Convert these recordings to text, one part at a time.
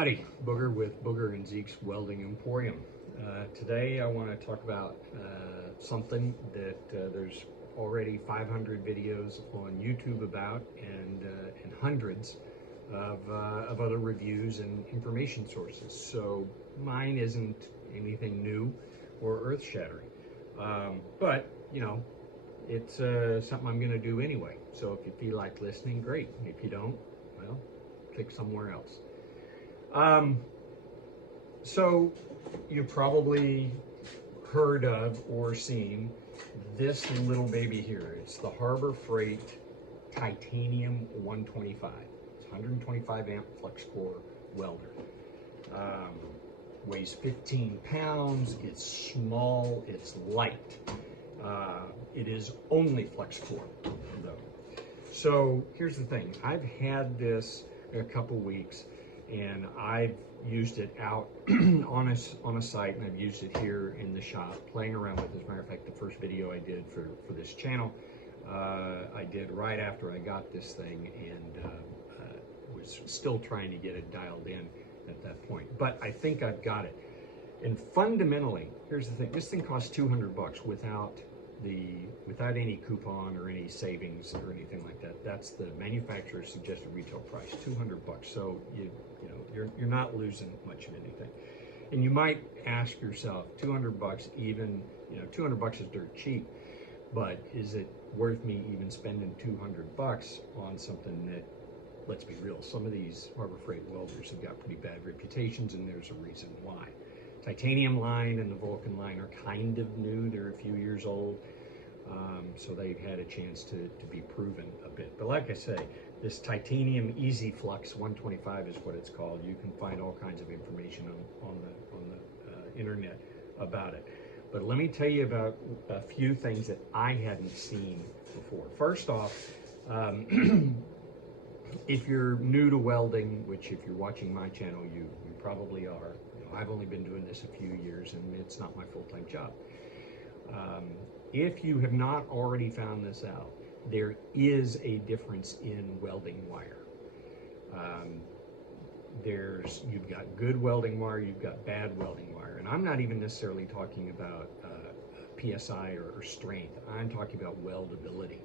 Howdy, Booger with Booger and Zeke's Welding Emporium. Today I want to talk about something that there's already 500 videos on YouTube about and hundreds of other reviews and information sources. So mine isn't anything new or earth-shattering, but you know, it's something I'm going to do anyway. So if you feel like listening, great. If you don't, well, click somewhere else. So you've probably heard of or seen this little baby here. It's the Harbor Freight Titanium 125. It's 125 amp flux core welder. Weighs 15 pounds. It's small. It's light. It is only flux core though. So here's the thing. I've had this a couple weeks, and I've used it out on a site, and I've used it here in the shop, playing around with it. As a matter of fact, the first video I did for this channel, I did right after I got this thing, and was still trying to get it dialed in at that point. But I think I've got it. And fundamentally, here's the thing: this thing costs $200 without any coupon or any savings or anything like that. That's the manufacturer's suggested retail price, $200. So you're not losing much of anything. And you might ask yourself, $200 even, $200 is dirt cheap, but is it worth me even spending $200 on something that, let's be real, some of these Harbor Freight welders have got pretty bad reputations, and there's a reason why. Titanium line and the Vulcan line are kind of new. They're a few years old, so they've had a chance to be proven a bit. But like I say, this Titanium Easy Flux 125 is what it's called. You can find all kinds of information on the internet about it. But let me tell you about a few things that I hadn't seen before. First off, if you're new to welding, which if you're watching my channel, you probably are. I've only been doing this a few years, and it's not my full-time job. If you have not already found this out, there is a difference in welding wire. You've got good welding wire, you've got bad welding wire, and I'm not even necessarily talking about PSI or strength. I'm talking about weldability,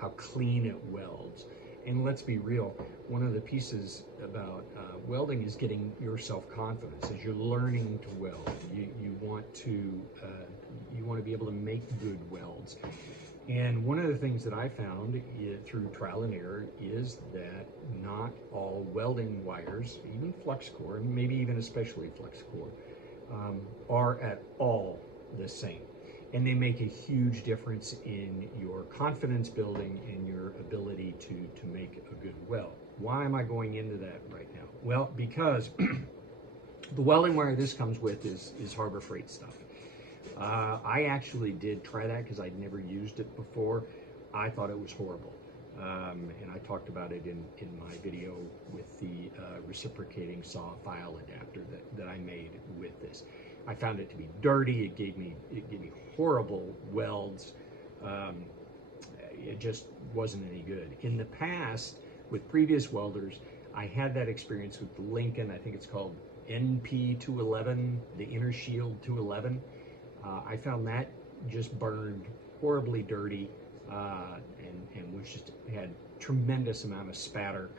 how clean it welds. And let's be real, one of the pieces about welding is getting your self-confidence. As you're learning to weld, you want to be able to make good welds. And one of the things that I found through trial and error is that not all welding wires, even flux core, and maybe even especially flux core, are at all the same. And they make a huge difference in your confidence building and your ability to make a good weld. Why am I going into that right now? Well, because the welding wire this comes with is Harbor Freight stuff. I actually did try that because I'd never used it before. I thought it was horrible. And I talked about it in my video with the reciprocating saw file adapter that I made with this. I found it to be dirty. It gave me horrible welds. It just wasn't any good. In the past, with previous welders, I had that experience with the Lincoln. I think it's called NP211, the Inner Shield 211. I found that just burned horribly dirty and was just had tremendous amount of spatter.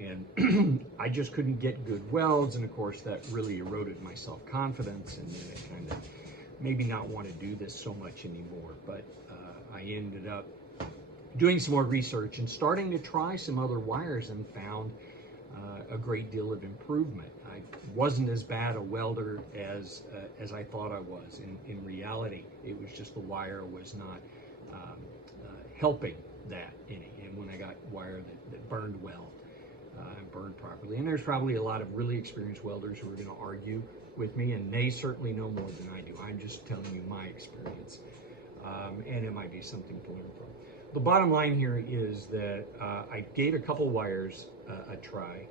And I just couldn't get good welds, and of course that really eroded my self-confidence, and then I kind of maybe not want to do this so much anymore. But I ended up doing some more research and starting to try some other wires, and found a great deal of improvement. I wasn't as bad a welder as I thought I was. In reality, it was just the wire was not helping that any. And when I got wire that burned well, and burned properly. And there's probably a lot of really experienced welders who are going to argue with me, and they certainly know more than I do. I'm just telling you my experience, and it might be something to learn from. The bottom line here is that I gave a couple wires a try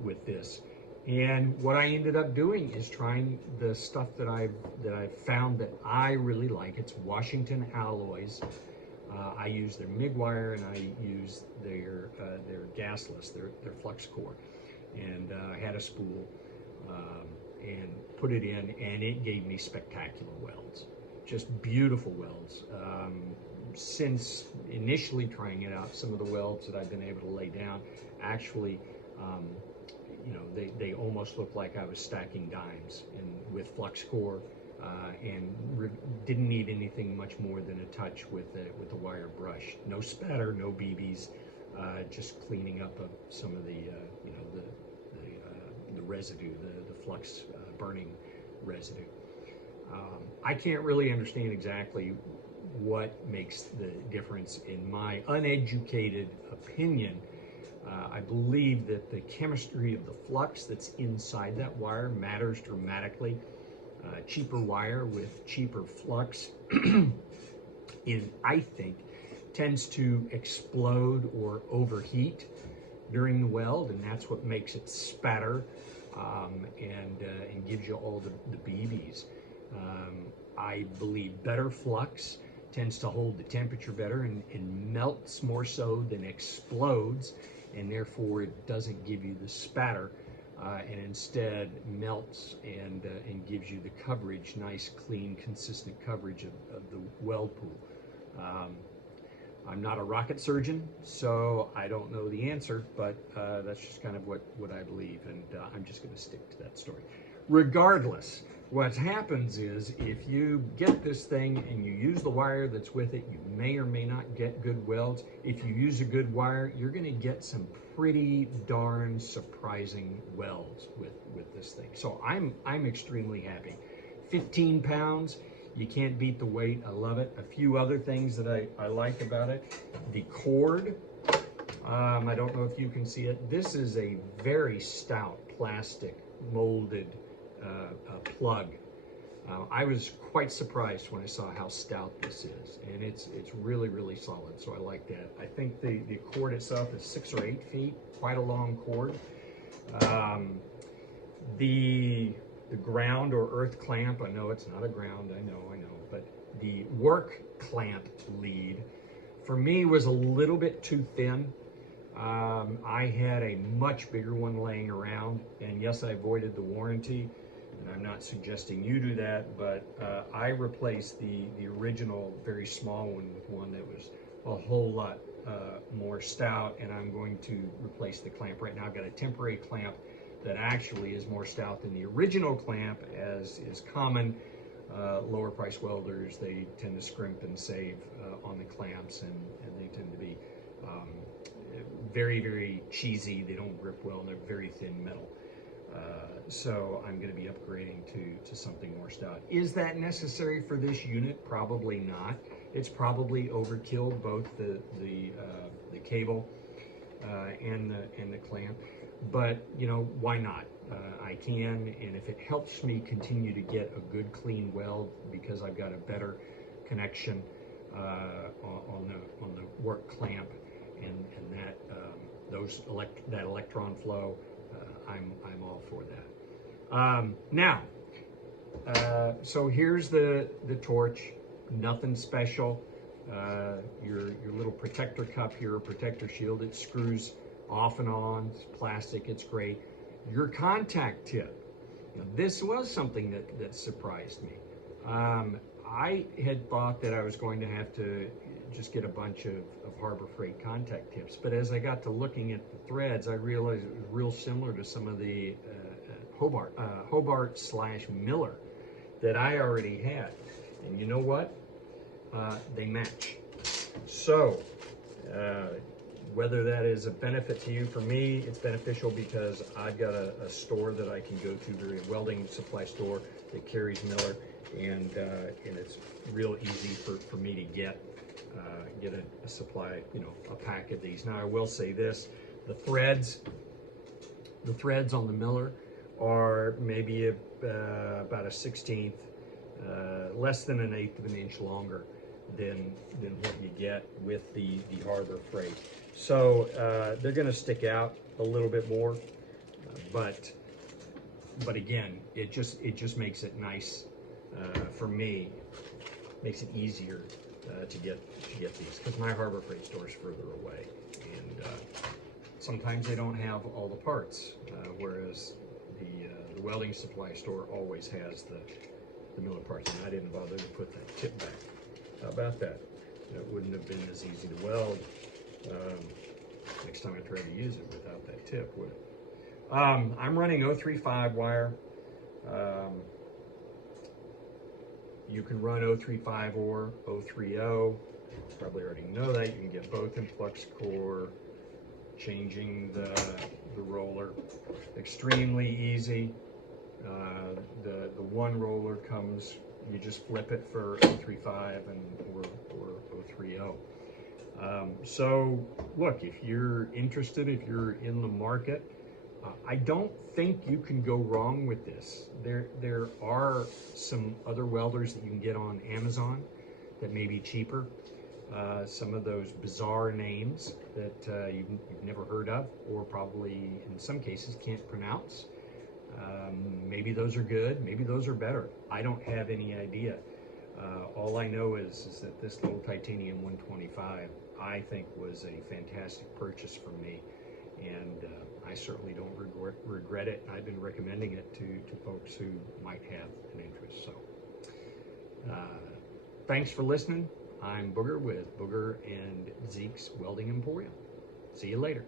with this, and what I ended up doing is trying the stuff that I've found that I really like. It's Washington Alloys. I use their MIG wire, and I use their gasless, their flux core. and had a spool and put it in, and it gave me spectacular welds, just beautiful welds. Since initially trying it out, some of the welds that I've been able to lay down actually, you know, they almost look like I was stacking dimes, and with flux core, and didn't need anything much more than a touch with the wire brush. No spatter, no BBs, just cleaning up of some of the you know, the residue, the flux burning residue. I can't really understand exactly what makes the difference. In my uneducated opinion, I believe that the chemistry of the flux that's inside that wire matters dramatically. Cheaper wire with cheaper flux I think, tends to explode or overheat during the weld, and that's what makes it spatter and gives you all the BBs. I believe better flux tends to hold the temperature better and melts more so than explodes, and therefore it doesn't give you the spatter, and instead melts and gives you the coverage, nice, clean, consistent coverage of the weld pool. I'm not a rocket surgeon, so I don't know the answer, but that's just kind of what I believe, and I'm just going to stick to that story. Regardless, what happens is if you get this thing and you use the wire that's with it, you may or may not get good welds. If you use a good wire, you're going to get some pretty darn surprising welds with this thing. So I'm extremely happy. 15 pounds. You can't beat the weight. I love it. A few other things that I like about it. The cord. I don't know if you can see it. This is a very stout plastic molded plug. I was quite surprised when I saw how stout this is, and it's really, really solid, so I like that. I think the cord itself is 6 or 8 feet, quite a long cord. The ground or earth clamp, I know it's not a ground, I know, but the work clamp lead for me was a little bit too thin. I had a much bigger one laying around, and yes, I avoided the warranty, and I'm not suggesting you do that, but I replaced the original very small one with one that was a whole lot more stout, and I'm going to replace the clamp. Right now I've got a temporary clamp that actually is more stout than the original clamp, as is common. Lower price welders, they tend to scrimp and save on the clamps, and they tend to be very, very cheesy. They don't grip well, and they're very thin metal. So I'm going to be upgrading to something more stout. Is that necessary for this unit? Probably not. It's probably overkill, both the cable and the clamp. But you know, why not? I can, and if it helps me continue to get a good clean weld because I've got a better connection on the work clamp and that that electron flow, I'm all for that. Now, so here's the torch. Nothing special. Your little protector cup here, protector shield. It screws off and on. It's plastic. It's great. Your contact tip. Now, this was something that surprised me. I had thought that I was going to have to just get a bunch of Harbor Freight contact tips, but as I got to looking at the threads, I realized it was real similar to some of the Hobart / Miller that I already had. And you know what? They match. So whether that is a benefit to you, for me, it's beneficial because I've got a store that I can go to, a welding supply store that carries Miller, and it's real easy for me to get a supply, a pack of these. Now I will say this: the threads on the Miller are maybe about a 1/16, less than an 1/8 of an inch longer than what you get with the Harbor Freight. So they're going to stick out a little bit more, but again, it just makes it nice for me. Makes it easier to get these, because my Harbor Freight store is further away, and sometimes they don't have all the parts, whereas the welding supply store always has the Miller parts, and I didn't bother to put that tip back. How about that? That wouldn't have been as easy to weld next time I try to use it without that tip, would it? I'm running 035 wire. You can run 035 or 030. Probably already know that. You can get both in flux core. Changing the roller, extremely easy. The one roller comes, you just flip it for 035 or 030. So look, if you're interested, if you're in the market, I don't think you can go wrong with this. There are some other welders that you can get on Amazon that may be cheaper. Some of those bizarre names that you've never heard of, or probably in some cases can't pronounce. Maybe those are good, maybe those are better. I don't have any idea. All I know is that this little titanium 125, I think, was a fantastic purchase for me, and I certainly don't regret it. I've been recommending it to folks who might have an interest. So thanks for listening. I'm Booger with Booger and Zeke's Welding Emporium. See you later.